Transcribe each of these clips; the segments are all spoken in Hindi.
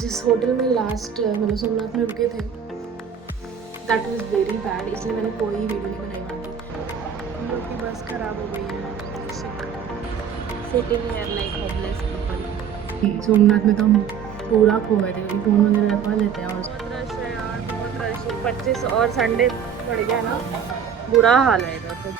जिस होटल में लास्ट मतलब सोमनाथ में रुके थे दैट वाज वेरी बैड, इसलिए मैंने कोई वीडियो नहीं बनाई वहाँ की। हम लोग की बस खराब हो गई है। Sitting here like homeless people. Somnath में तो हम पूरा खो गए थे क्योंकि फ़ोन वगैरह रखवा लेते हैं। और बहुत रश है यार, बहुत रश है। 25 और संडे पड़ गया ना, बुरा हाल है इधर तो।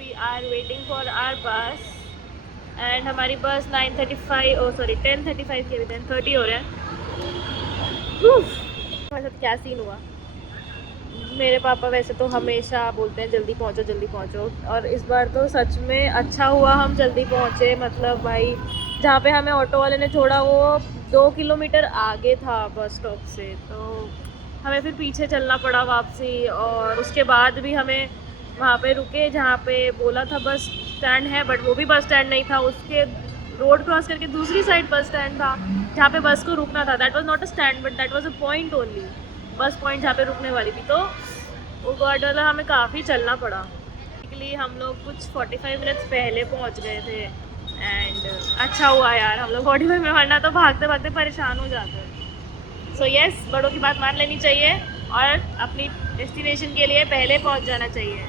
We are waiting for our bus and हमारी बस 9:35 ओ सॉरी 10:35 की, अभी 10:30 हो रहे हैं। हमारे साथ क्या सीन हुआ, मेरे पापा वैसे तो हमेशा बोलते हैं जल्दी पहुंचो, और इस बार तो सच में अच्छा हुआ हम जल्दी पहुंचे। मतलब भाई जहाँ पे हमें ऑटो वाले ने छोड़ा वो 2 किलोमीटर आगे था बस स्टॉप से, तो हमें फिर पीछे चलना पड़ा वापसी। और उसके बाद भी हमें वहाँ पे रुके जहाँ पे बोला था बस स्टैंड है, बट वो भी बस स्टैंड नहीं था। उसके रोड क्रॉस करके दूसरी साइड बस स्टैंड था जहाँ पे बस को रुकना था। That was not a stand but that was a point only, बस पॉइंट जहाँ पे रुकने वाली थी। तो वो गार्ड वाला हमें काफ़ी चलना पड़ा। बेसिकली हम लोग कुछ 45 मिनट्स पहले पहुँच गए थे एंड अच्छा हुआ यार हम लोग 45 में, वरना तो भागते भागते परेशान हो जाते हैं। सो यस, बड़ों की बात मान लेनी चाहिए और अपनी डेस्टिनेशन के लिए पहले पहुँच जाना चाहिए।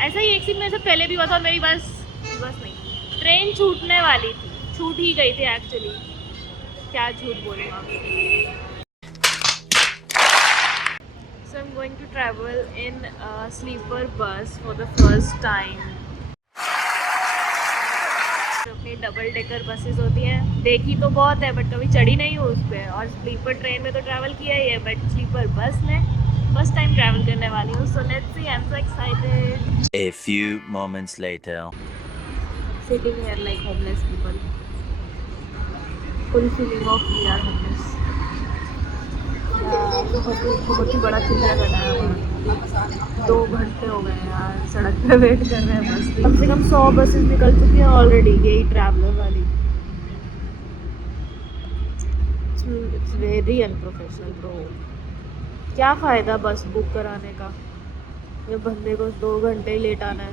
ऐसा ही एक सीन मेरे साथ पहले भी हुआ था और मेरी बस नहीं, ट्रेन छूटने वाली थी, छूट ही गई थी एक्चुअली। क्या झूठ बोलूँ आपसे। So I'm going to travel in a sleeper bus for the first time. जो अपनी डबल डेकर बसेस होती हैं, देखी तो बहुत है बट कभी चढ़ी नहीं हूँ उस पर। और स्लीपर ट्रेन में तो ट्रैवल किया ही है, बट स्लीपर बस में फर्स्ट टाइम ट्रैवल करने वाली हूँ। So let's see, I am so excited. A few moments later. Sitting here like homeless people. Full feeling of we are homeless. बहुत ही बड़ा चिड़ियाघर है। 2 घंटे हो गए यार सड़क पे वेट कर रहे हैं बस। कम से कम 100 बसेस निकल चुकी हैं ऑलरेडी, यही ट्रैवलर वाली। It's very unprofessional bro. क्या फ़ायदा बस बुक कराने का, ये बंदे को 2 घंटे ही लेट आना है।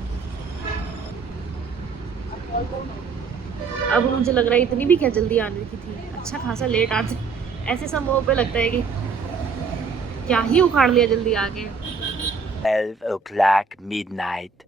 अब मुझे लग रहा है इतनी भी क्या जल्दी आने की थी, अच्छा खासा लेट आते। ऐसे समूह पे लगता है कि क्या ही उखाड़ लिया जल्दी आके। 12 o'clock midnight.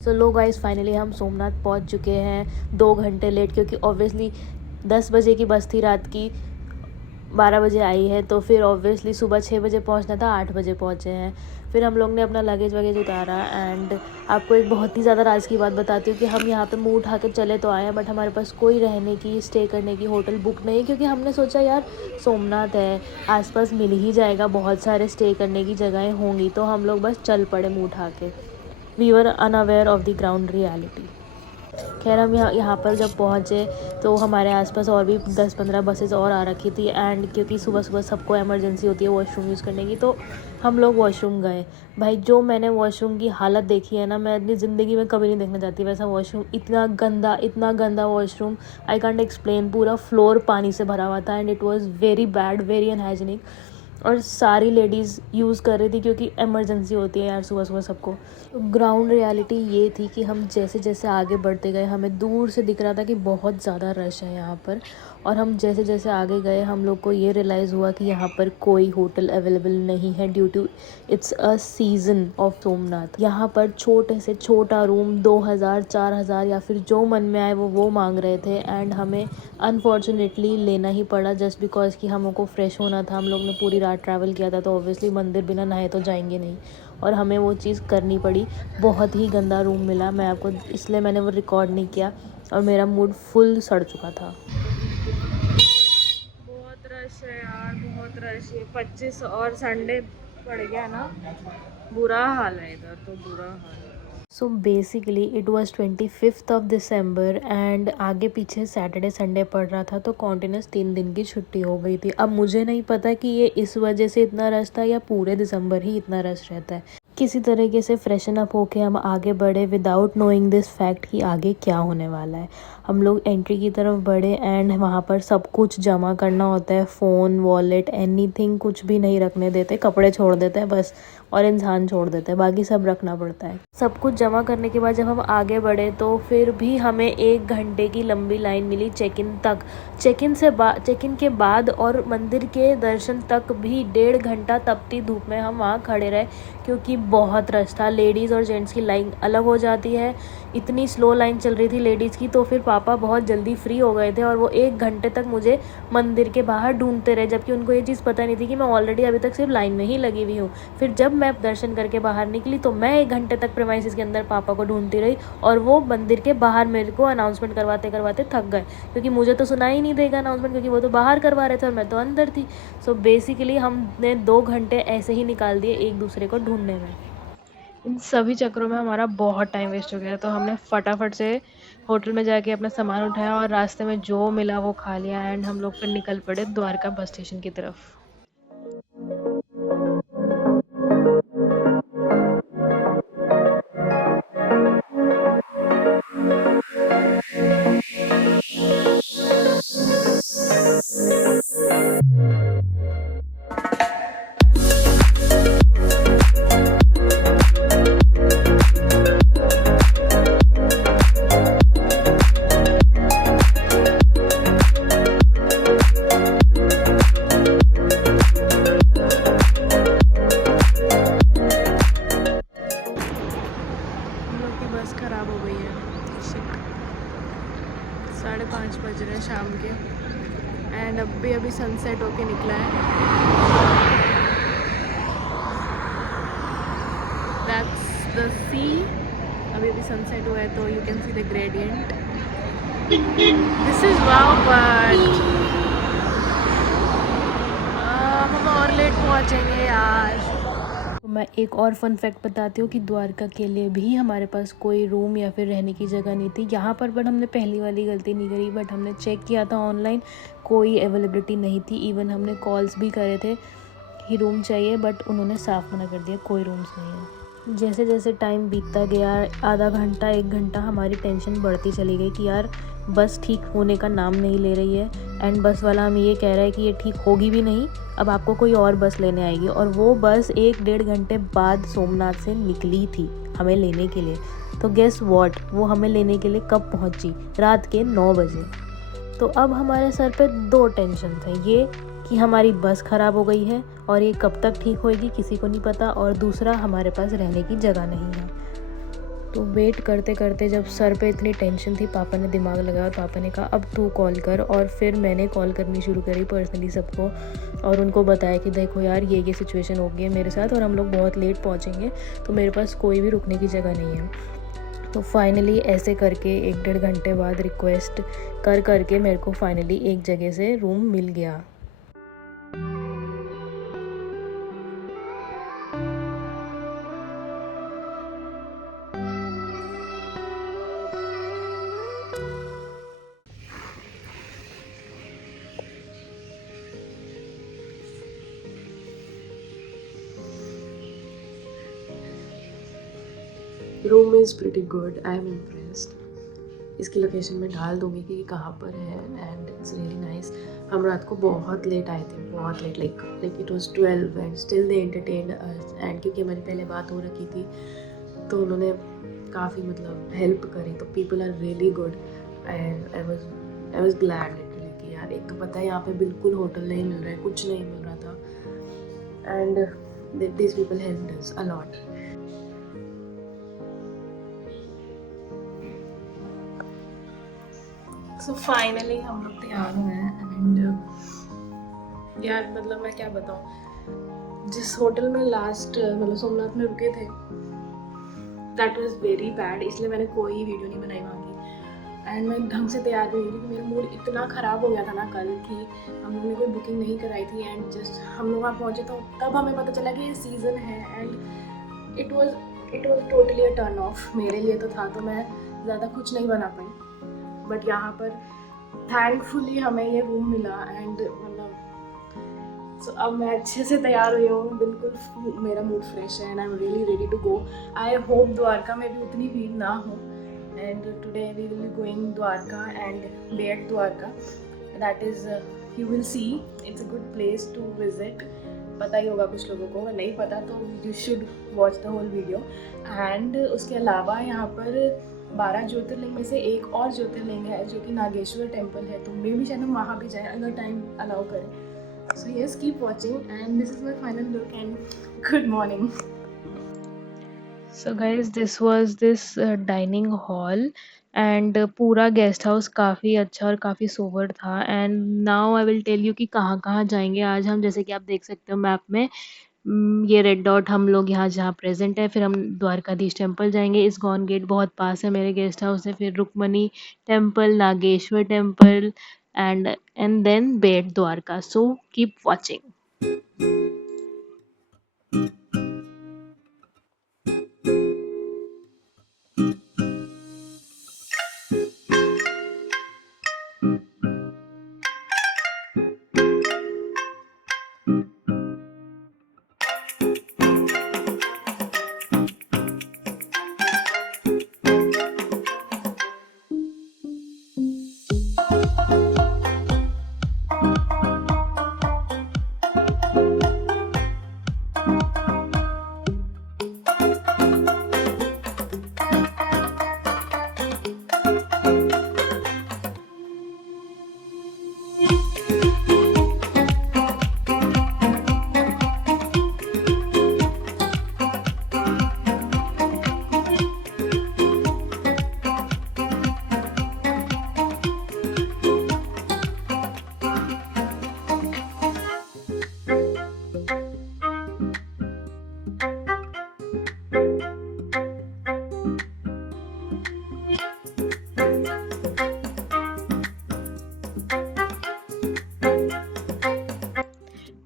सो लो गाइस, फाइनली हम सोमनाथ पहुंच चुके हैं 2 घंटे लेट, क्योंकि ऑब्वियसली 10 बजे की बस थी रात की, 12 बजे आई है, तो फिर ऑब्वियसली सुबह 6 बजे पहुंचना था, 8 बजे पहुंचे हैं। फिर हम लोग ने अपना लगेज वगैज उतारा एंड आपको एक बहुत ही ज़्यादा राज की बात बताती हूँ कि हम यहाँ पे मुँह उठा के चले तो आए हैं, बट हमारे पास कोई रहने की, स्टे करने की होटल बुक नहीं, क्योंकि हमने सोचा यार सोमनाथ है, आसपास मिल ही जाएगा, बहुत सारे स्टे करने की जगहें होंगी, तो हम लोग बस चल पड़े मुँह उठा के। We were unaware of the ground reality. खैर हम यहाँ पर जब पहुँचे तो हमारे आसपास और भी 10-15 बसेस और आ रखी थी एंड क्योंकि सुबह सुबह सबको इमरजेंसी होती है वॉशरूम यूज़ करने की, तो हम लोग वॉशरूम गए। भाई जो मैंने वॉशरूम की हालत देखी है ना, मैं अपनी ज़िंदगी में कभी नहीं देखना चाहती वैसा वॉशरूम। इतना गंदा वॉशरूम, आई कांट एक्सप्लेन। पूरा फ्लोर पानी से भरा हुआ था and it was very bad, very unhygienic. और सारी लेडीज़ यूज़ कर रही थी क्योंकि इमरजेंसी होती है यार सुबह सुबह सबको। तो ग्राउंड रियलिटी ये थी कि हम जैसे जैसे आगे बढ़ते गए हमें दूर से दिख रहा था कि बहुत ज़्यादा रश है यहाँ पर, और हम जैसे जैसे आगे गए हम लोग को ये रियलाइज़ हुआ कि यहाँ पर कोई होटल अवेलेबल नहीं है due to its a season of Somnath. यहाँ पर छोटे से छोटा रूम 2000-4000 या फिर जो मन में आए वो मांग रहे थे एंड हमें अनफॉर्चुनेटली लेना ही पड़ा जस्ट बिकॉज कि हमको फ्रेश होना था। हम लोग ने पूरी रात ट्रैवल किया था तो ऑब्वियसली मंदिर बिना नहाए तो जाएंगे नहीं, और हमें वो चीज़ करनी पड़ी। बहुत ही गंदा रूम मिला, मैं आपको इसलिए मैंने वो रिकॉर्ड नहीं किया। और मेरा मूड फुल सड़ चुका था। बहुत रश है यार, बहुत रश है। 25 और संडे पड़ गया ना, बुरा हाल है इधर तो, बुरा हाल। So basically it was 25th of December and आगे पीछे सैटरडे संडे पड़ रहा था, तो कॉन्टिन्यूस 3 दिन की छुट्टी हो गई थी। अब मुझे नहीं पता कि ये इस वजह से इतना रश था या पूरे दिसंबर ही इतना रश रहता है। किसी तरीके से फ्रेशन अप होके हम आगे बढ़े विदाउट नोइंग दिस फैक्ट कि आगे क्या होने वाला है। हम लोग एंट्री की तरफ बढ़े एंड वहाँ पर सब कुछ जमा करना होता है, फ़ोन, वॉलेट, एनीथिंग, कुछ भी नहीं रखने देते, कपड़े छोड़ देते हैं बस, और इंसान छोड़ देते हैं, बाकी सब रखना पड़ता है। सब कुछ जमा करने के बाद जब हम आगे बढ़े तो फिर भी हमें 1 घंटे की लंबी लाइन मिली चेक इन तक। चेक इन के बाद और मंदिर के दर्शन तक भी 1.5 घंटा तपती धूप में हम वहाँ खड़े रहे, क्योंकि बहुत रश था। लेडीज़ और जेंट्स की लाइन अलग हो जाती है, इतनी स्लो लाइन चल रही थी लेडीज़ की। तो फिर पापा बहुत जल्दी फ्री हो गए थे और वो 1 घंटे तक मुझे मंदिर के बाहर ढूंढते रहे, जबकि उनको ये चीज़ पता नहीं थी कि मैं ऑलरेडी अभी तक सिर्फ लाइन में ही लगी हुई हूँ। फिर जब मैं दर्शन करके बाहर निकली तो मैं 1 घंटे तक प्रेमाइसिस के अंदर पापा को ढूंढती रही, और वो मंदिर के बाहर मेरे को अनाउंसमेंट करवाते करवाते थक गए, क्योंकि मुझे तो सुना ही नहीं देगा अनाउंसमेंट, क्योंकि वो तो बाहर करवा रहे थे और मैं तो अंदर थी। सो बेसिकली हमने 2 घंटे ऐसे ही निकाल दिए एक दूसरे को ढूंढने में। इन सभी चक्करों में हमारा बहुत टाइम वेस्ट हो गया, तो हमने फटाफट से होटल में जाके अपना सामान उठाया और रास्ते में जो मिला वो खा लिया, एंड हम लोग फिर निकल पड़े द्वारका बस स्टेशन की तरफ। बस ख़राब हो गई है, शिट। 5:30 बज रहे हैं शाम के, एंड अभी सनसेट होके निकला है। दैट्स द सी। अभी सनसेट हुआ है तो you can see the gradient. This is wow, but हम और लेट पहुंचेंगे यार। मैं एक और फन फैक्ट बताती हूँ कि द्वारका के लिए भी हमारे पास कोई रूम या फिर रहने की जगह नहीं थी यहाँ पर, बट हमने पहली वाली गलती नहीं करी। बट हमने चेक किया था ऑनलाइन, कोई अवेलेबिलिटी नहीं थी। इवन हमने कॉल्स भी करे थे कि रूम चाहिए, बट उन्होंने साफ मना कर दिया, कोई रूम्स नहीं है। जैसे जैसे टाइम बीतता गया, आधा घंटा 1 घंटा, हमारी टेंशन बढ़ती चली गई कि यार बस ठीक होने का नाम नहीं ले रही है, एंड बस वाला हमें ये कह रहा है कि ये ठीक होगी भी नहीं, अब आपको कोई और बस लेने आएगी। और वो बस 1-1.5 घंटे बाद सोमनाथ से निकली थी हमें लेने के लिए। तो गेस व्हाट, वो हमें लेने के लिए कब पहुंची? रात के 9 बजे। तो अब हमारे सर पे 2 टेंशन थे, ये कि हमारी बस ख़राब हो गई है और ये कब तक ठीक होएगी किसी को नहीं पता, और दूसरा हमारे पास रहने की जगह नहीं है। तो वेट करते करते जब सर पे इतनी टेंशन थी, पापा ने दिमाग लगाया और पापा ने कहा अब तू कॉल कर। और फिर मैंने कॉल करनी शुरू करी पर्सनली सबको, और उनको बताया कि देखो यार ये सिचुएशन हो गई है मेरे साथ और हम लोग बहुत लेट पहुँचेंगे, तो मेरे पास कोई भी रुकने की जगह नहीं है। तो फाइनली ऐसे करके 1-1.5 घंटे बाद रिक्वेस्ट कर करके मेरे को फाइनली एक जगह से रूम मिल गया। Room is pretty good, I am impressed. इसकी लोकेशन में डाल दूँगी कि कहाँ पर है, एंड इट्स रियली नाइस। हम रात को बहुत लेट आए थे, बहुत late, like it was 12 and still they entertained us. And क्योंकि हमारी पहले बात हो रखी थी तो उन्होंने काफ़ी मतलब हेल्प करी, तो people are really good. And I was glad literally कि यार, एक तो पता है यहाँ पे बिल्कुल होटल नहीं मिल रहा है, कुछ नहीं मिल रहा था, and this people helped us a lot. So finally हम लोग तैयार हुए हैं, एंड यार मतलब मैं क्या बताऊँ, जिस होटल में लास्ट मतलब सोमनाथ में रुके थे दैट वाज वेरी बैड, इसलिए मैंने कोई वीडियो नहीं बनाई वहाँ की। एंड मैं ढंग से तैयार भी हुई क्योंकि मेरा मूड इतना ख़राब हो गया था ना कल कि हम लोगों ने कोई बुकिंग नहीं कराई थी एंड जस्ट हम लोग वहाँ पहुँचे तो तब हमें पता चला कि ये सीज़न है and it was totally a turn off मेरे लिए तो था, तो मैं ज़्यादा कुछ नहीं बना पाई। बट यहाँ पर थैंकफुली हमें ये रूम मिला एंड मतलब सो अब मैं अच्छे से तैयार हुई हूँ, बिल्कुल मेरा मूड फ्रेश है and I am really ready to go. I hope Dwarka में भी उतनी भीड़ ना हो and today we will be going Dwarka and Bet Dwarka, that is you will see it's a good place to visit. पता ही होगा कुछ लोगों को, नहीं पता तो you should watch the whole video. And उसके अलावा यहाँ पर 12 ज्योतिर्लिंग में से एक और ज्योतिर्लिंग है जो कि नागेश्वर टेम्पल है, तो मे भी शायद हम वहाँ भी जाएँ अगर टाइम अलाउ करें। So yes, keep watching and this is my final look and good morning. So guys, this was this dining hall and पूरा गेस्ट हाउस काफ़ी अच्छा और काफ़ी सोबर था। And now I will tell you कि कहाँ कहाँ जाएंगे आज हम। जैसे कि आप देख सकते हो मैप में, ये रेड डॉट हम लोग यहाँ जहाँ प्रेजेंट है, फिर हम द्वारकाधीश टेम्पल जाएंगे, इस्कॉन गेट बहुत पास है मेरे गेस्ट हाउस से, फिर Rukmini temple, Nageshwar temple and then Bet Dwarka. So keep watching.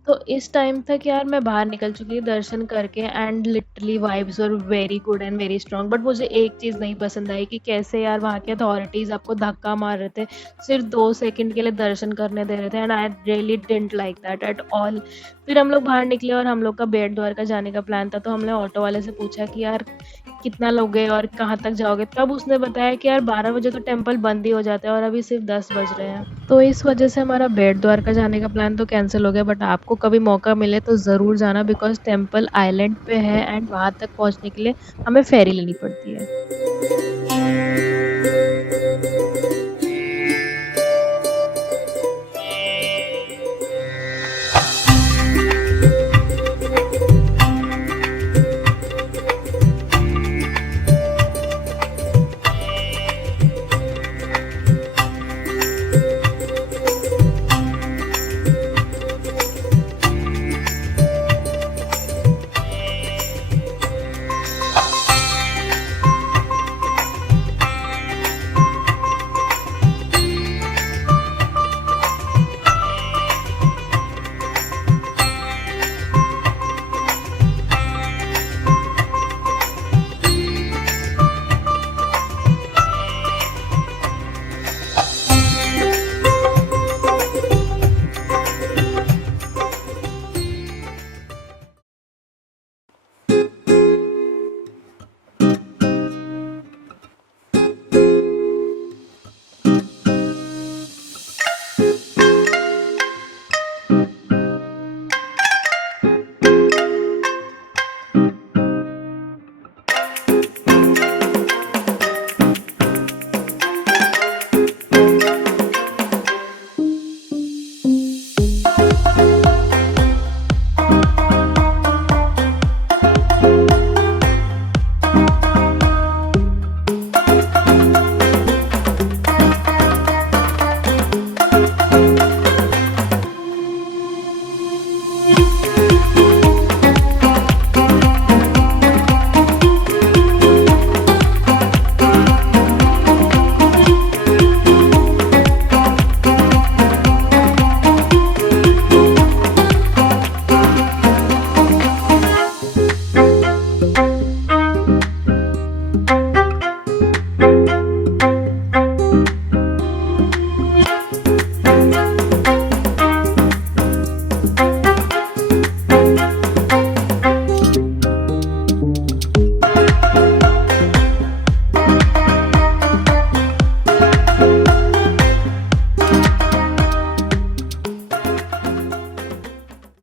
तो इस टाइम तक यार मैं बाहर निकल चुकी हूँ दर्शन करके and literally vibes were very good and very strong. But मुझे एक चीज़ नहीं पसंद आई कि कैसे यार वहाँ के अथॉरिटीज़ आपको धक्का मार रहे थे, सिर्फ 2 सेकंड के लिए दर्शन करने दे रहे थे and I really didn't like that at all. फिर हम लोग बाहर निकले और हम लोग का बेट द्वारका जाने का प्लान था, तो हमने ऑटो वाले से पूछा कि यार कितना लोगे और कहाँ तक जाओगे। तब उसने बताया कि यार 12 बजे तो टेम्पल बंद ही हो जाता है और अभी सिर्फ 10 बज रहे हैं। तो इस वजह से हमारा बेट द्वारका जाने का प्लान तो कैंसिल हो गया। बट आपको कभी मौका मिले तो ज़रूर जाना, बिकॉज टेम्पल आइलैंड पे है एंड वहाँ तक पहुँचने के लिए हमें फेरी लेनी पड़ती है।